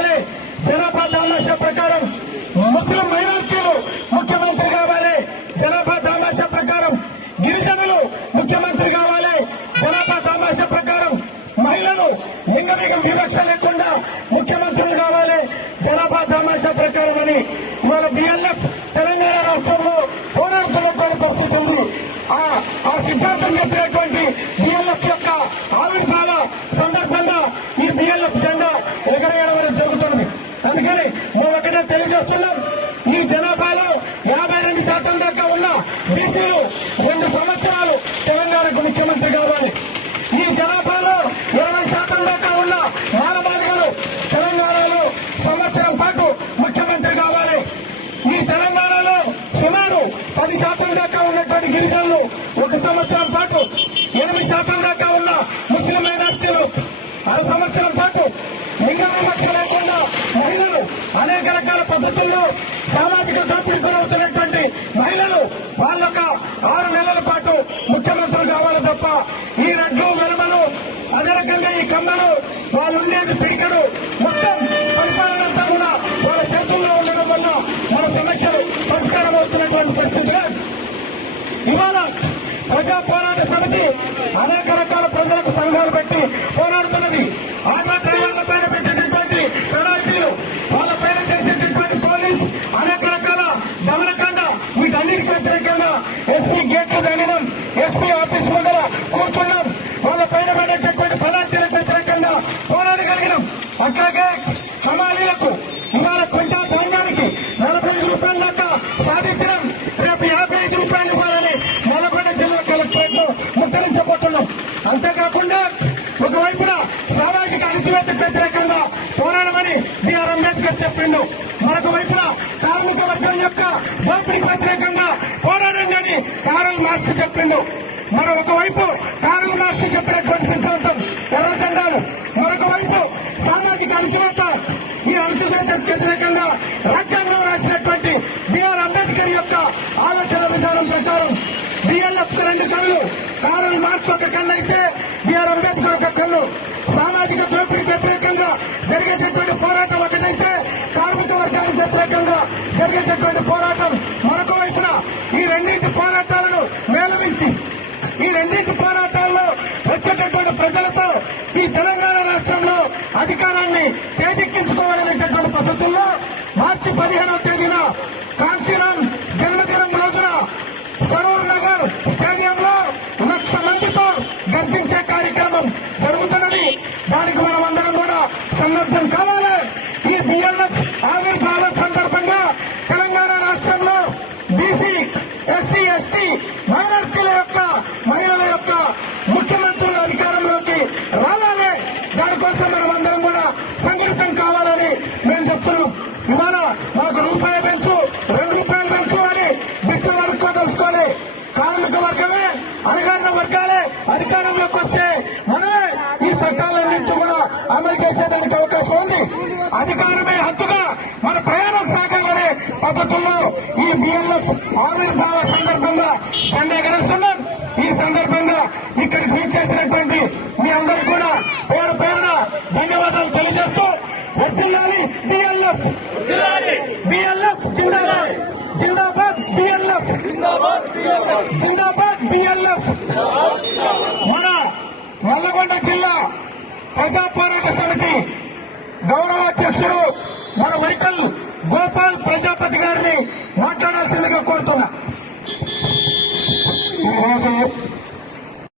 కావాలి, జనాభా దామాషా ప్రకారం ముస్లిం మైనార్టీలు ముఖ్యమంత్రి కావాలి, జనాభా దామాషా ప్రకారం గిరిజనులు ముఖ్యమంత్రి కావాలి, జనాభా దామాషా ప్రకారం మహిళలు లింగ వివక్ష లేకుండా ముఖ్యమంత్రులు కావాలి, జనాభా దామాషా ప్రకారం అని ఇవాళ బిఎల్ఎఫ్ తెలంగాణ రాష్ట్రంలో పోరాడుతున్నటువంటి పరిస్థితి ఉంది. ఆ సిద్ధాంతం చెప్పినటువంటి బిఎల్ఎఫ్ యొక్క ఆవిర్భావ సందర్భంగా ఈ బిఎల్ఎఫ్ జెండా ఎగరేయడం జరుగుతుంది. అందుకని మేము ఒకటే తెలియజేస్తున్నాం, ఈ జనాభాలో 52% దాకా ఉన్న బీసీలు 2 సంవత్సరాలు తెలంగాణకు ముఖ్యమంత్రి కావాలి. ఈ జనాభాలో 20% దాకా ఉన్న మానవాళికలు తెలంగాణలో సంవత్సరం పాటు ముఖ్యమంత్రి కావాలి. ఈ తెలంగాణలో సుమారు 10% దాకా ఉన్నటువంటి గిరిజనులు 1 సంవత్సరం పాటు, 8% దాకా ఉన్న ముస్లిం మైనార్టీలు 6 సంవత్సరం పాటు, లింగ వివక్ష లేకుండా మహిళలు అనేక రకాల పద్ధతుల్లో సామాజిక దోపిడీ గురవుతున్నటువంటి మహిళలు వాళ్ళొక 6 నెలల పాటు ముఖ్యమంత్రులు కావాలి తప్ప ఈ రెడ్లు వెలుమలు అదే రకంగా ఈ కమ్మలు వాళ్ళు ఉండేది పిడికడు మొత్తం పరిపాలన అంతా కూడా వాళ్ళ చేతుల్లో ఉండడం వల్ల మన సమస్యలు పరిష్కారం అవుతున్నటువంటి పరిస్థితి. ఇవాళ ప్రజా పోరాట సమితి అనేక రకాల ప్రజలకు సంఘాలు పెట్టి పోరాడుతున్నది. ఆటో డ్రైవర్ల పైన పెట్టినటువంటి పెనాల్టీలు, వాళ్ళ పైన చేసేటటువంటి పోలీస్ అనేక రకాల దమనకాండ, వీటన్నిటికీ వ్యతిరేకంగా ఎస్పీ గేట్లు వెళ్ళడం, ఎస్పీ ఆఫీస్ ముందర కూర్చున్నాం, వాళ్ళ పైన పడేటటువంటి పెనాల్టీలకు వ్యతిరేకంగా పోరాడగలిగినాం. అట్లాగే హమాలీలకు ఇవాళ క్వింటా ధాన్యానికి 45 రూపాయల దాకా సాధించడం, రేపు 55 రూపాయలు ఇవ్వాలని నల్గొండ జిల్లా కలెక్టరేట్ లో ముట్టరించబోతున్నాం. అంతేకాకుండా ఒకవైపున సామాజిక అణచివేతకు వ్యతిరేకంగా పోరాడమని బిఆర్ అంబేద్కర్ చెప్పిండు, మరొక వైపున కార్మిక వర్గం యొక్క దోపిడీకి వ్యతిరేకంగా పోరాడండి కారల్ మార్క్స్ చెప్పిండు. మరొక వైపు కారల్ మార్క్స్ చెప్పినటువంటి సిద్ధాంతం ఎర్ర జెండాలు, మరొక వైపు సామాజిక అణచివేత, ఈ అణచివేతకు వ్యతిరేకంగా రాజ్యాంగం రాసినటువంటి బిఆర్ అంబేద్కర్ యొక్క ఆలోచన విధానం ప్రకారం బిఎల్ఎఫ్ 2 కళ్ళు, కారల్ మార్క్స్ ఒక కన్ను అయితే బిఆర్ అంబేద్కర్ ఒక కన్ను. సామాజిక దోపిడీకి వ్యతిరేకంగా జరిగేటటువంటి పోరాటం ఒకటైతే కార్మిక వర్గానికి వ్యతిరేకంగా జరిగేటటువంటి పోరాటం మరొక వైపున. ఈ రెండింటి పోరాటాలను మేళవించి ఈ రెండింటి పోరాటాల్లో వచ్చేటటువంటి ప్రజలతో ఈ తెలంగాణ రాష్ట్రంలో అధికారాన్ని చేజిక్కించుకోవాలనేటటువంటి పద్ధతుల్లో మార్చి 15వ తేదీన కాంశీరామ్ జన్మదినం రోజున సరూర్ నగర్ స్టేడియంలో 1,00,000 మందితో గర్జించే కార్యక్రమం జరుగుతున్నది. దానికి మనం అందరం కూడా సన్నద్ధం కావాలి. ఈ బిఎల్ఎఫ్ ఆవిర్భావ సందర్భంగా తెలంగాణ రాష్ట్రంలో బీసీ, ఎస్సీ, ఎస్టీ మైనార్టీల యొక్క మహిళల యొక్క ముఖ్యమంత్రుల అధికారంలోకి రావాలి. దానికోసం మనం అందరం కూడా సంఘటితం కావాలని మేము చెప్తున్నాం. ఇవాళ మాకు రూపాయి పెంచు, 2 రూపాయలు పెంచు అని భిక్ష తెలుసుకోవాలి. కార్మిక వర్గమే, అధికార వర్గాలే అధికారంలోకి వస్తే మనమే ఈ చట్టాలన్నింటి కూడా అమలు చేసేదానికి అవకాశం ఉంది. అధికారమే హక్కుగా మన ప్రయాణం సాగాలనే పద్ధతుల్లో ఈ బిఎల్ఎఫ్ ఆవిర్భావ సందర్భంగా జెండా ఎగరేస్తున్నాం. ఈ సందర్భంగా ఇక్కడికి విచ్చేసినటువంటి మీ అందరూ కూడా పేరు పేరున ధన్యవాదాలు తెలియజేస్తూ వర్ధిల్లాలి బిఎల్ఎఫ్, బిఎల్ఎఫ్ జిందాబాద్, జిందాబాద్ బిఎల్ఎఫ్, జిందాబాద్ బిఎల్ఎఫ్. మన నల్లగొండ జిల్లా ప్రజా పోరాట సమితి గౌరవ అధ్యక్షుడు మన వైకల్ గోపాల్ ప్రజాపతి గారిని మాట్లాడాల్సిందిగా కోరుతున్నా.